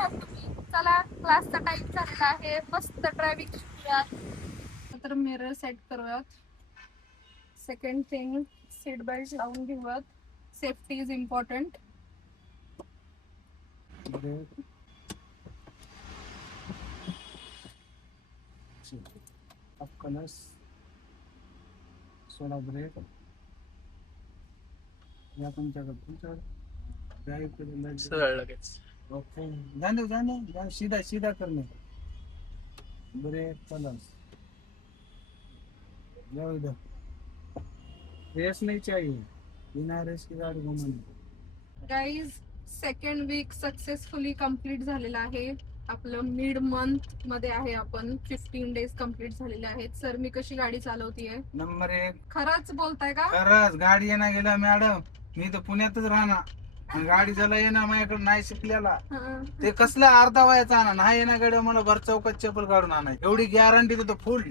आहात तुम्ही? चला, क्लासचा टाइम झालेला आहे. मस्त ड्रायव्हिंग शिकूयात. तर मिरर सेट करूयात. सेकंड थिंग, सीट बेल्ट लावून घेऊयात. Safety is important. कलर्स सोडा ब्रेक या तुमच्याकडे सरळ लगेच. ओके जाने जाने सीधा सीधा करने ब्रेक कलर्स जाओ इधर रेस नहीं चाहिए बिना रेस की गाड़ी घुमानी guys, second week successfully complete झालेला आहे. आपलं मिड मंथ मध्ये आहे. आपण 15 डेज कंप्लीट झालेले आहेत. सर, मी कशी गाडी चालवतीये? नंबर 1 खरंच बोलताय का? खरंच गाडी येणार गेला मॅडम मी तर पुण्यातच राहणार आणि गाडी झाला येणार माझ्याकडे नाही शिकलेला ते कसला अर्धा वयाचा आणा नाही येण्याकडे मला भर चौकात चप्पल काढून आणाय एवढी गॅरंटी देतो फुल.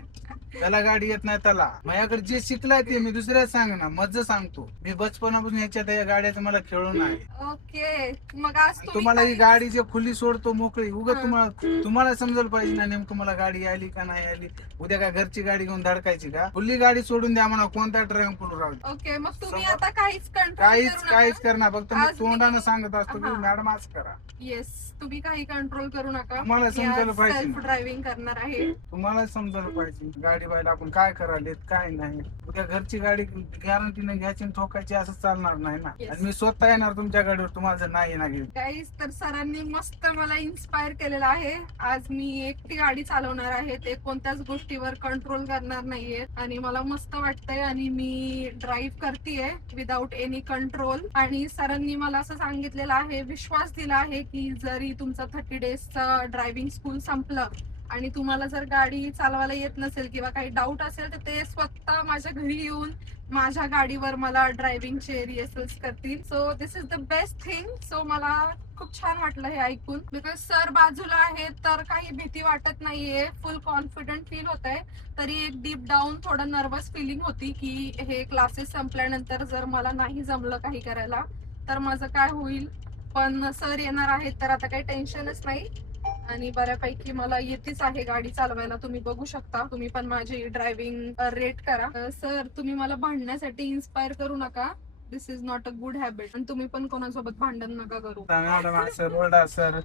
त्याला गाडी येत नाही त्याला माझ्याकडे जे शिकलाय ते मी दुसऱ्या सांग ना मज सांगतो. मी बचपनापासून याच्यात या गाड्याचं मला खेळून आहे. ओके, मग आज तुम्हाला ही गाडी जे खुली सोडतो मोकळी उगा तुम्हाला समजायला पाहिजे ना नेमकं मला गाडी आली का नाही आली. उद्या काय घरची गाडी घेऊन धडकायची का? खुली गाडी सोडून द्या म्हणा कोणता ड्रायव्हिंग करून राहू. ओके, मग तुम्ही आता काहीच काहीच करणार फक्त मी तोंडानं सांगत असतो की मॅडम आज करा. येस, तुम्ही काही कंट्रोल करू नका. तुम्हाला समजायला पाहिजे सेल्फ ड्रायव्हिंग करणार आहे. तुम्हाला समजायला पाहिजे गाडी बायला आपण काय करायलेत काय नाही. उद्या घरची गाडी गॅरंटीने घ्यायची आणि ठोकायची असं चालणार नाही ना. आणि मी स्वतः येणार तुमच्या गाडीवर तुम्हाला जर नाही येणार. गाईज, तर सरांनी मस्त मला इन्स्पायर केलेलं आहे. आज मी एकटी गाडी चालवणार आहे. ते कोणत्याच गोष्टीवर कंट्रोल करणार नाहीये आणि मला मस्त वाटतंय आणि मी ड्राईव्ह करतेय विदाउट एनी कंट्रोल. आणि सरांनी मला असं सांगितलेलं आहे, विश्वास दिला आहे की जरी तुमचं 30 डेजचं ड्रायव्हिंग स्कूल संपलं आणि तुम्हाला जर गाडी चालवायला येत नसेल किंवा काही डाऊट असेल तर ते स्वतः माझ्या घरी येऊन माझ्या गाडीवर मला ड्रायव्हिंगचे रिहर्सल्स करतील. So this is the best thing. So मला खूप छान वाटलं हे ऐकून. बिकॉज सर बाजूला आहे तर काही भीती वाटत नाहीये. फुल कॉन्फिडंट फील होत आहे. तरी एक डीप डाऊन थोडं नर्वस फिलिंग होती की हे क्लासेस संपल्यानंतर जर मला नाही जमलं काही करायला तर माझं काय होईल. पण सर येणार आहेत तर आता काही टेन्शनच नाही आणि बऱ्यापैकी मला येतेच आहे गाडी चालवायला. तुम्ही बघू शकता. तुम्ही पण माझी ड्रायव्हिंग रेट करा. सर, तुम्ही मला भांडण्यासाठी इन्स्पायर करू नका. This is not a good habit. आणि तुम्ही पण कोणासोबत भांडण नका करू. सर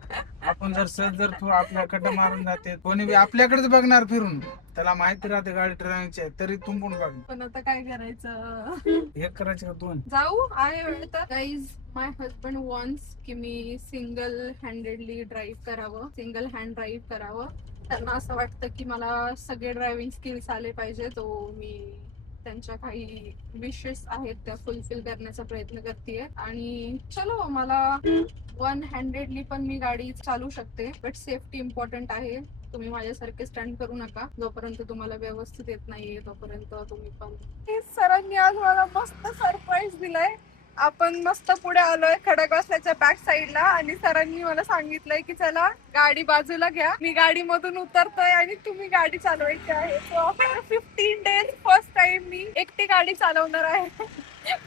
आपण जर तू आपल्याकडे मारून जाते कोणी आपल्याकडेच बघणार फिरून. त्याला माहिती राहते गाडी ड्रायव्हिंगची आहे तरी तुंबून बघ. पण आता काय करायचं? एक करायचं का 2 जाऊ आहे वेळ तर. गाईज, माय हजबंड वॉन्ट्स की मी सिंगल हँडेडली ड्राईव्ह करावं, सिंगल हँड ड्राईव्ह करावं. त्यांना असं वाटतं की मला सगळे ड्रायव्हिंग स्किल्स आले पाहिजे. तो मी त्यांच्या काही विशेस आहेत त्या फुलफिल करण्याचा प्रयत्न करतेय. आणि चलो, मला 1 हँडेडली पण मी गाडी चालू शकते. बट सेफ्टी इम्पॉर्टंट आहे. तुम्ही माझ्यासारखे स्टंट करू नका. जोपर्यंत तुम्हाला व्यवस्थित येत नाहीये तोपर्यंत तुम्ही पण. सरांनी आज मला मस्त सरप्राईज दिलाय. आपण मस्त पुढे आलोय खडकवासल्याच्या बॅक साईडला आणि सरांनी मला सांगितलंय की चला गाडी बाजूला घ्या. मी गाडी मधून उतरतोय आणि तुम्ही गाडी चालवायची आहे. So after 15 days first time मी एकटी गाडी चालवणार आहे.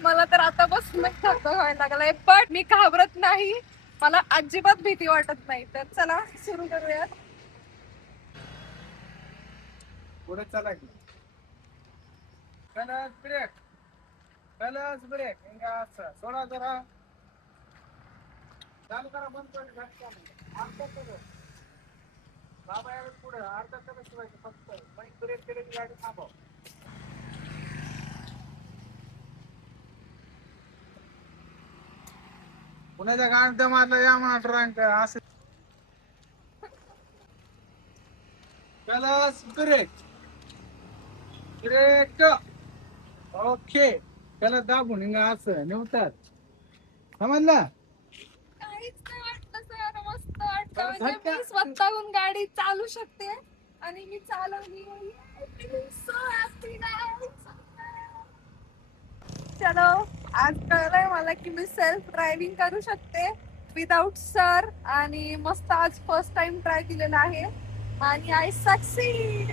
मला तर आता बसून थक्का व्हायला लागलाय. बट मी घाबरत नाही. मला अजिबात भीती वाटत नाही. तर चला सुरू करूयात. पुढे चला की कलर्स ब्रेक सोडा जरा चालू करा बंद करा बाबा यावेळेस पुढे अर्धा तास शिवायचं फक्त बाईक ब्रेक केले की गाडी थांबव. पुण्याच्या गाडीत मारलं या म्हणा ट्रंक असं कलर्स ब्रेक ब्रेक ओके. त्याला दाबून हिंगा असं निवतात समजलं. काहीच नाही वाटलं सर. मस्त वाटतं. म्हणजे मी स्वतःहून गाडी चालू शकते आणि मी चालवली. चलो, आज कळलंय मला की मी सेल्फ ड्रायव्हिंग करू शकते विदाउट सर. आणि मस्त आज फर्स्ट टाइम ट्राय केलेला आहे आणि आय सक्सीड.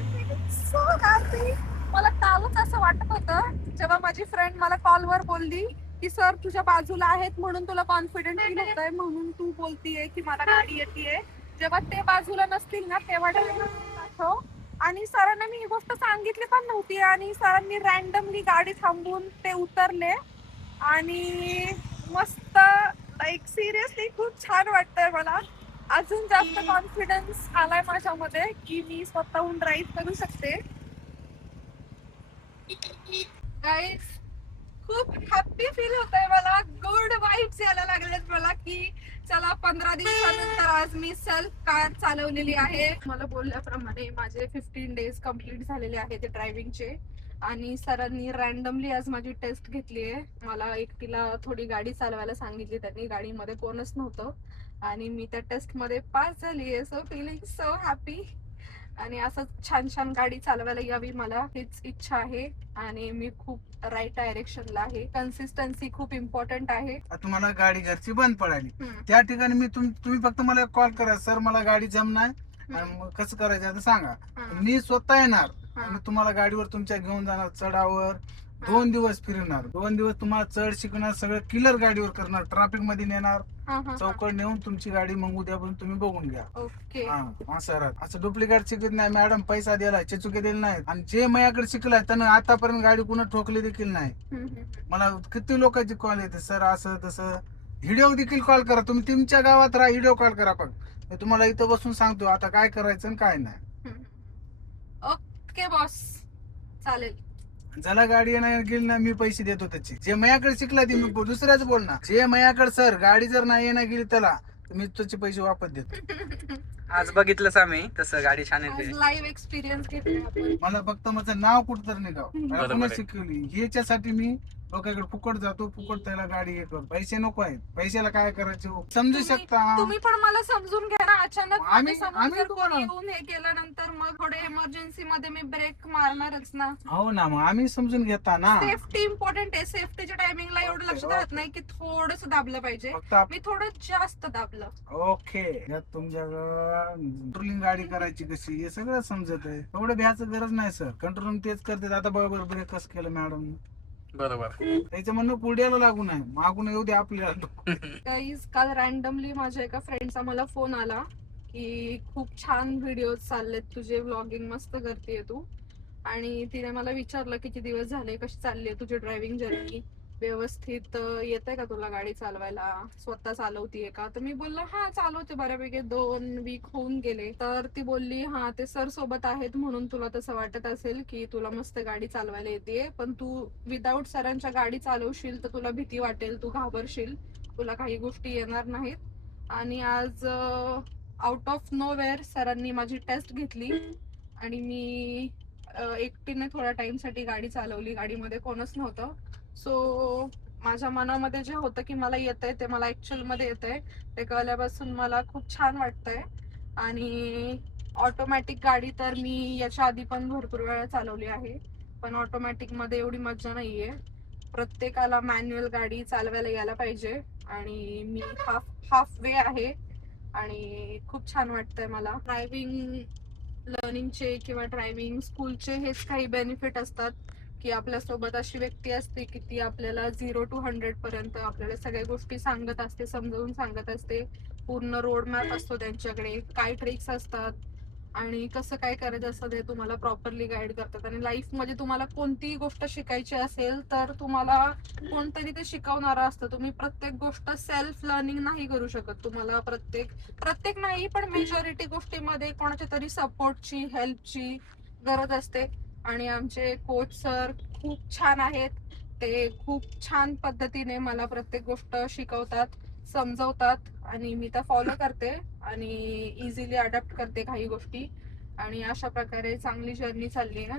So happy. मला कालच असं वाटत होतं जेव्हा माझी फ्रेंड मला कॉलवर बोलली की सर तुझ्या बाजूला आहेत म्हणून तुला कॉन्फिडंट फील होत आहे म्हणून तू बोलतीये की मला गाडी येतेय. जेव्हा ते बाजूला नसतील ना तेव्हा दाखव. आणि सरांना मी ही गोष्ट सांगितली पण नव्हती आणि सरांनी रॅन्डमली गाडी थांबवून ते उतरले आणि मस्त, लाईक सिरियसली खूप छान वाटतंय मला. अजून जास्त कॉन्फिडन्स आलाय माझ्यामध्ये की मी स्वतःहून ड्राईव्ह करू शकते. गाईज खूप हॅप्पी फील होतंय मला, गुड वाईब्स यायला लागलेत मला की चला 15 दिवसानंतर आज मी सेल्फ कार चालवलेली आहे. मला बोलल्याप्रमाणे माझे 15 डेज कम्प्लीट झालेले आहेत ड्रायव्हिंगचे आणि सरांनी रॅन्डमली आज माझी टेस्ट घेतली आहे. मला एकटीला थोडी गाडी चालवायला सांगितली त्यांनी, गाडीमध्ये कोणच नव्हतं आणि मी त्या टेस्ट मध्ये पास झाली आहे. सो फीलिंग सो हॅपी आणि असं छान छान गाडी चालवायला यावी मला हीच इच्छा आहे आणि मी खूप राईट डायरेक्शनला आहे. कन्सिस्टन्सी खूप इम्पॉर्टंट आहे. तुम्हाला गाडी घरची बंद पडाली हम्म. त्या ठिकाणी मी तुम्ही फक्त मला कॉल करा, सर मला गाडी जमणार आणि हम्म. मग कसं करायचं आता सांगा. हा. मी स्वतः येणार हा. आणि तुम्हाला गाडीवर तुमच्या घेऊन जाणार, चढावर 2 दिवस फिरणार, 2 दिवस तुम्हाला चढ शिकणार, सगळं क्लिअर गाडीवर करणार, ट्रॅफिक मध्ये नेणार, हा, हा, हा. चौकड नेऊन तुमची गाडी मग उद्यापासून तुम्ही बघून घ्या. ओके. हा सर, असं डुप्लिकेट शिकत नाही मॅडम, पैसा दिलाय चुके दिले नाही आणि जे माझ्याकडे शिकलाय त्यानं आतापर्यंत गाडी कुणा ठोकली देखील नाही. हम्म, हम्म, हम्म. मला किती लोकांची कॉल येते, सर असं तसं. व्हिडिओ देखील कॉल करा, तुम्ही तुमच्या गावात राहा, व्हिडिओ कॉल करा. पण मी तुम्हाला इथं बसून सांगतो आता काय करायचं आणि काय नाही. ओके बॉस, चालेल. ज्याला गाडी नाही गेली ना मी पैसे देतो त्याचे. जे माझ्याकडे शिकला ते मी दुसऱ्याच बोलणार. जे माझ्याकडे सर गाडी जर नाही येणार गेली त्याला मी त्याचे पैसे वापस देतो. आज बघितलंच आम्ही तसं गाडी छान आज येते. लाईव्ह एक्सपिरियन्स घेतोय आपण. मला फक्त माझं नाव कुठं तर निघाव, मला बरोबर कोणी आहे. शिकवली ह्याच्यासाठी मी लोकांकडे फुकट जातो, फुकट त्याला गाडी हे करतो. पैसे नको आहेत, पैशाला काय करायचे हो? समजू शकता. तुम्ही पण मला समजून घ्या ना. अचानक आम्ही- माझ्यासमोर आम्ही जर तुम्हाला- कोणी येऊन हे केल्यानंतर मग थोडे इमर्जन्सी मध्ये मी ब्रेक मारणारच ना. हो ना, मग आम्ही समजून घेता ना. सेफ्टी इम्पॉर्टंट आहे. सेफ्टीच्या टायमिंगला एवढं ओके, लक्षात राहत ओके. नाही की थोडस दाबलं पाहिजे. फक्त मी थोडं जास्त दाबलं. ओके. यात तुमच्या कंट्रोलिंग गाडी करायची कशी हे सगळं समजत आहे. एवढं भ्यायचं गरज नाही सर, कंट्रोलिंग तेच करते. आता बरोबर ब्रेक कसं केलं मॅडम, बरोबर. त्याचं म्हणणं पुढ्याला लागू नाही, मागून येऊ दे आपल्याला. गाईज काल रॅन्डमली माझ्या एका फ्रेंडचा मला फोन आला की खूप छान व्हिडिओ चाललेत तुझे, व्लॉगिंग मस्त करतेय तू. आणि तिने मला विचारलं किती दिवस झाले, कशी चालली आहे तुझी ड्रायव्हिंग जर्नी, व्यवस्थित येते का तुला गाडी चालवायला, स्वतः चालवतीये का. तर मी बोललो हा चालवते बऱ्यापैकी, 2 वीक होऊन गेले. तर ती बोलली हा ते सर सोबत आहेत म्हणून तुला तसं वाटत असेल की तुला मस्त गाडी चालवायला येते, पण तू विदाऊट सरांच्या गाडी चालवशील तर तुला भीती वाटेल, तू घाबरशील, तुला काही गोष्टी येणार नाहीत. आणि आज आउट ऑफ नोवेअर सरांनी माझी टेस्ट घेतली आणि मी एकटीने थोड्या टाइम साठी गाडी चालवली. गाडीमध्ये कोणच नव्हतं. सो माझ्या मनामध्ये जे होतं की मला येतंय ते मला ऍक्च्युअल मध्ये येतंय. ते कळल्यापासून मला खूप छान वाटतंय. आणि ऑटोमॅटिक गाडी तर मी याच्या आधी पण भरपूर वेळा चालवली आहे, पण ऑटोमॅटिक मध्ये एवढी मजा नाहीये. प्रत्येकाला मॅन्युअल गाडी चालवायला यायला पाहिजे आणि मी हाफ वे आहे आणि खूप छान वाटतंय मला. ड्रायव्हिंग लर्निंगचे किंवा ड्रायव्हिंग स्कूलचे हेच काही बेनिफिट असतात की आपल्यासोबत अशी व्यक्ती असते की ती आपल्याला 0 to 100 पर्यंत आपल्याला सगळ्या गोष्टी सांगत असते, समजावून सांगत असते. पूर्ण रोड मॅप असतो त्यांच्याकडे, काय ट्रिक्स असतात आणि कसं काय करायचं असतं ते तुम्हाला प्रॉपरली गाईड करतात. आणि लाईफ मध्ये तुम्हाला कोणतीही गोष्ट शिकायची असेल तर तुम्हाला कोणतरी ते शिकवणारं असतं. तुम्ही प्रत्येक गोष्ट सेल्फ लर्निंग नाही करू शकत. तुम्हाला प्रत्येक नाही पण मेजॉरिटी गोष्टीमध्ये कोणाच्या तरी सपोर्टची, हेल्पची गरज असते. आणि आमचे कोच सर खूप छान आहेत. ते खूप छान पद्धतीने मला प्रत्येक गोष्ट शिकवतात, समजवतात आणि मी त्या फॉलो करते आणि इझिली अडॅप्ट करते काही गोष्टी. आणि अशा प्रकारे चांगली जर्नी चालली ना.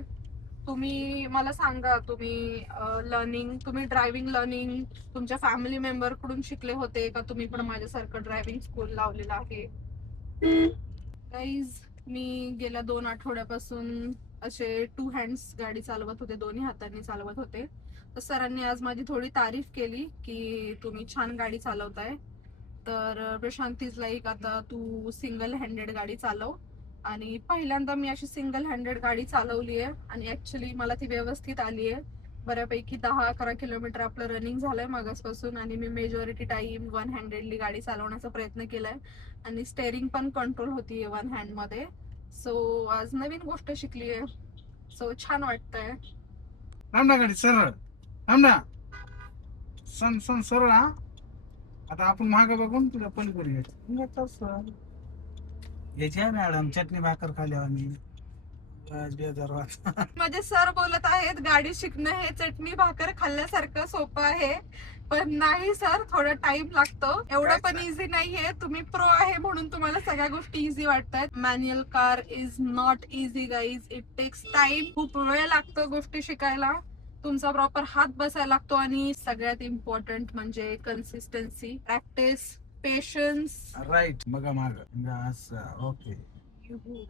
तुम्ही मला सांगा, तुम्ही ड्रायव्हिंग लर्निंग तुमच्या फॅमिली मेंबर कडून शिकले होते का तुम्ही पण माझ्यासारखं ड्रायव्हिंग स्कूल लावलेलं आहे. गाईज मी गेल्या 2 आठवड्यापासून असे 2 हँड्स गाडी चालवत होते, दोन्ही हातांनी चालवत होते. तर सरांनी आज माझी थोडी तारीफ केली की तुम्ही छान गाडी चालवताय. तर प्रशांतीज लाईक आता तू सिंगल हँडेड गाडी चालव. आणि पहिल्यांदा मी अशी सिंगल हँडेड गाडी चालवली आहे आणि ऍक्च्युली मला ती व्यवस्थित आली आहे. बऱ्यापैकी 10-11 किलोमीटर आपलं रनिंग झालंय मागासपासून आणि मी मेजॉरिटी टाइम वन हँडेडली गाडी चालवण्याचा प्रयत्न केलाय आणि स्टेअरिंग पण कंट्रोल होतीये वन हँड मध्ये. सो आज नवीन गोष्ट शिकलीये, सो छान वाटतंय. थांब ना गाडी सरळ, थांब ना, सन सन सरळ. हा आता आपण मागे बघून तुला पलीकडे घ्यायचं. याची आहे मॅडम चटणी भाकर खाली आम्ही बेजार वाट. माझे सर बोलत आहेत गाडी शिकणं हे चटणी भाकर खाल्ल्यासारखं सोपं आहे, पण नाही सर, थोडा टाइम लागतो. एवढं पण इझी नाहीये. तुम्ही प्रो आहे म्हणून तुम्हाला सगळ्या गोष्टी इझी वाटतात. Manual car is not easy guys. It takes time. खूप वेळ लागतो गोष्टी शिकायला. तुमचा प्रॉपर हात बसायला लागतो आणि सगळ्यात इम्पॉर्टंट म्हणजे कन्सिस्टन्सी, प्रॅक्टिस, पेशन्स. राईट. बघा माग असं. Okay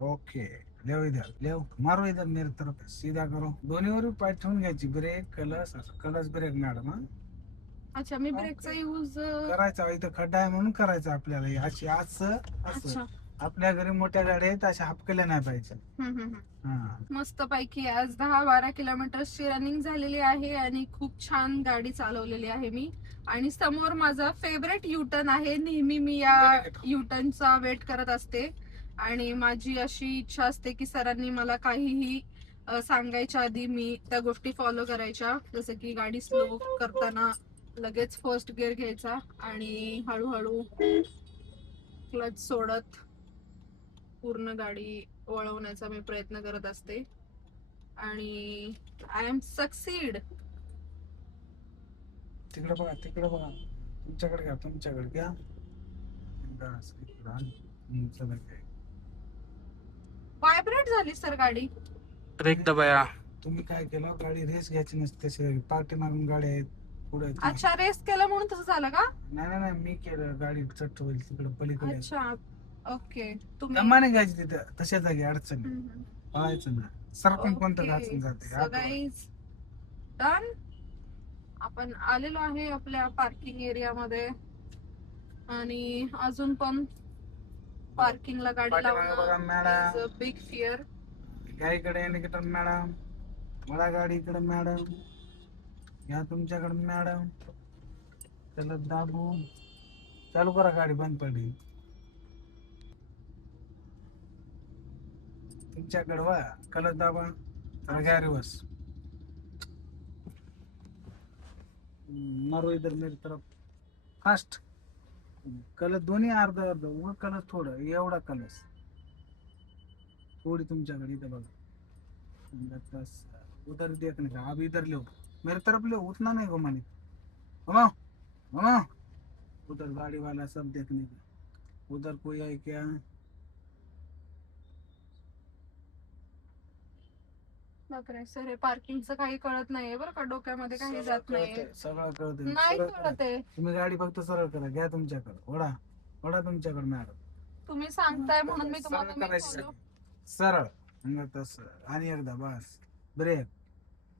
okay. लेव इधर, लेव मारो इधर मेरे तरफ, सीधा करो. दोन्हीवर पाय ठेवून घ्यायची. ब्रेक कलस, असं कलस ब्रेक मॅडम. हा अच्छा, मी ब्रेकचा यूज करायचा. इथं खड्डा आहे म्हणून करायचं आपल्याला. हे अशी असं अच्छा. असं. आपल्या घरी मोठ्या गाड्या आहेत अशा हापकल्या नाही पाहिजे. हा मस्त पैकी आज 10-12 किलोमीटरची रनिंग झालेली आहे आणि खूप छान गाडी चालवलेली आहे मी. आणि समोर माझा फेवरेट युटर्न आहे. नेहमी मी या युटर्नचा वेट करत असते आणि माझी अशी इच्छा असते की सरांनी मला काहीही सांगायच्या आधी मी त्या गोष्टी फॉलो करायच्या. जसं की गाडी स्लो करताना लगेच फर्स्ट गिअर घ्यायचा आणि हळूहळू क्लच सोडत पूर्ण गाडी वळवण्याचा मी प्रयत्न करत असते आणि आय एम सक्सीड. तिकडे बघा, तिकडे बघा. तुमच्याकडे घ्या, तुमच्याकडे घ्या. व्हायब्रेट झाली सर गाडी. ब्रेक दबाया. तुम्ही काय केलं, गाडी रेस घ्यायची नसते. पार्टी मागून गाड्या आहेत पुढे. अच्छा, रेस केला म्हणून तसं झालं का? नाही नाही, मी केलं. गाडी चट्ट होईल तिकडे पलीकडे. अच्छा ओके. तुम्ही दमाने घ्यायची तिथं तशा जागी अडचण पळायचं ना. सरपण कोणतं अडचण जाते. Guys done. आपण आलेलो आहे आपल्या पार्किंग एरिया मध्ये आणि अजून पण पार्किंगला गाडी बघा मॅडम. लावणं बिग फिअर. गाडीकडे इंडिकेटर मॅडम. मला गाडीकडे मॅडम. या तुमच्याकडे मॅडम. त्याला दाबू चालू करा. गाडी बंद पडली तुमच्याकडे. वा कलर दाबा. त्याला घ्या रिवर्स. मारो इधर मेरी तरफ. फास्ट. कलर दोन्ही अर्धा अर्धा. व कलर थोडं एवढा कलर थोड़ी तुमच्याकडे. इथं बघा. उधर देखने का. अब इधर लो, मेरे तरफ लो. उतना नहीं घुमाने. घुमाओ घुमाओ. उधर गाड़ी वाला सब देखने का. उधर कोई है क्या. सर हे पार्किंगचं काही कळत नाहीये बरं का. डोक्यामध्ये काही जात नाहीये. सगळं कळत. नाही कळत आहे. तुम्ही गाडी फक्त सरळ करा. घ्या तुमच्याकडे. ओढा ओढा तुमच्याकडे मॅडम. तुम्ही सांगताय म्हणून मी तुम्हाला सरळ करायचं. follow. सरळ. तसं. आणि एकदा बस. ब्रेक.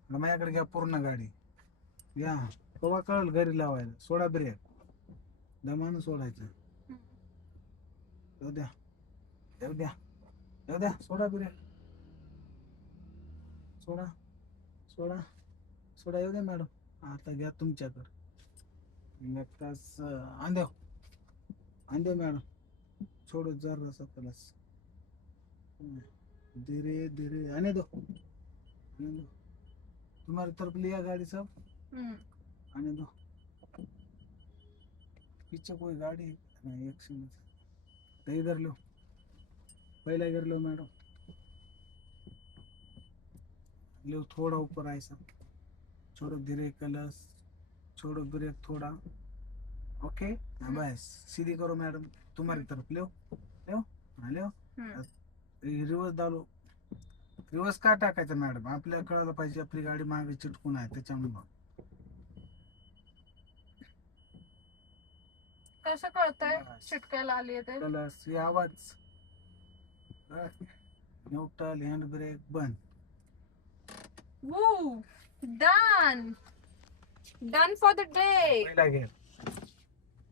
माझ्याकडे घ्या पूर्ण गाडी. घ्या. कवा कळल घरी लावायला. सोडा ब्रेक. दमानं सोडायचं. येऊ द्या येऊ द्या येऊ द्या. सोडा ब्रेक. सोडा सोडा सोडा. येऊ द्या मॅडम. आता घ्या तुमच्याकडे. तास आंदेव आंदेव मॅडम. छोड़ो जरा सा प्लस. धीरे धीरे आने दो. तुम्हारी तरफ लिया गाड़ी सब. आने दो. पीछे कोई गाड़ी नहीं. एक तो इधर लो. पहला इधर लो मैडम. लो थोड़ा ऊपर ऐसा. छोड़ो धीरे क्लच. छोड़ो ब्रेक थोड़ा. ओके बस. सीधी करो मैडम. तुम्हारी तरफ लो लो. हाँ लो. रिवर्स डालो. रिवर्स का टाकायचं मॅडम. आपल्याला कळायला पाहिजे आपली गाडी मागे चिटकून आहे त्याच्यामुळे. कसं कळतंय चिटकायला आली ते. क्लच ही आवाज. न्यूट्रल हँड ब्रेक बंद. Woo! Done! Done for the day! पहिला घे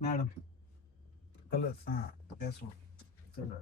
मॅडम. क्लच. हा त्याच चला.